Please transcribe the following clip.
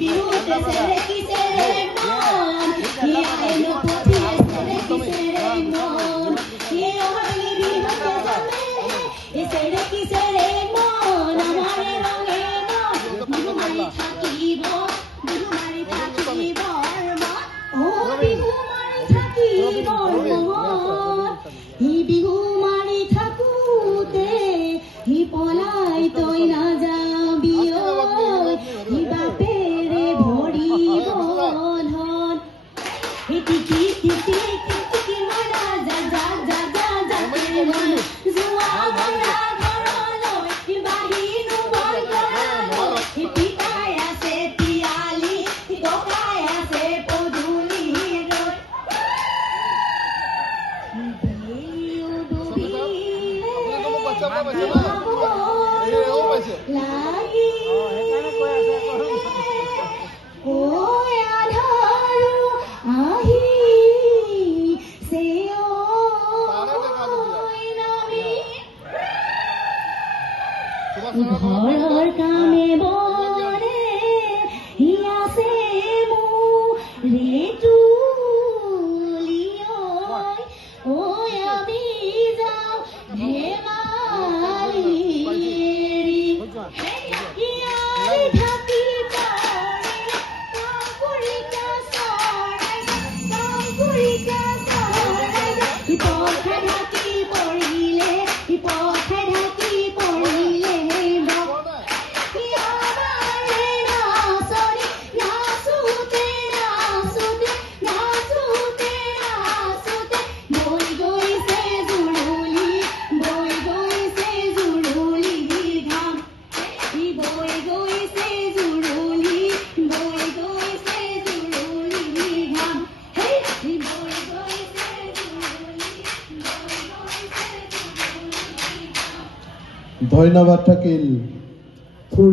বিহুতে সেরে কিসেরে মন হিয়ায় নপুঠিয়ে সেরে কিসেরে মন হিয়ায় বিহুতে জমে সেরে কিসেরে মন আমারে রঙে মন বিহুমারি থাকিব বিহুমারি থাকিব ও বিহুমারি থাকিব মন হি বিহুমারি থাকুতে হি পলাই তই না যাবি হি বাপেৰে ভৰিব ধন হি টিকি টিকি টিকি মৰা যা যা যা যা যা মন যোৱা মৰা ঘৰলৈ হি বাহিনো ভয় ঘৰলৈ হি পিতাই আছে তিয়ালি হি ককাই আছে পদূলি ৰৈ লাগি ঐ আধাৰু আহি সে ঘৰৰ কামে বনে হি আছে মোৰে ঐ আমি যাওঁ ধেমালি এৰি হিয়াই থাকি পৰিলে কাঁকুৰিকা চৰাই হি পথে ঢাকি পৰিলে হি পথে ঢাকি পৰিলে আমাৰে নাচনি নাচোতে নাচোতে নাচোতে নাচোতে বৈ গৈছে জুৰুলি ঘাম হি বৈ গৈছে জুৰুলি ঘাম হি বৈ গৈছে ধন্যবাদ থাকিল।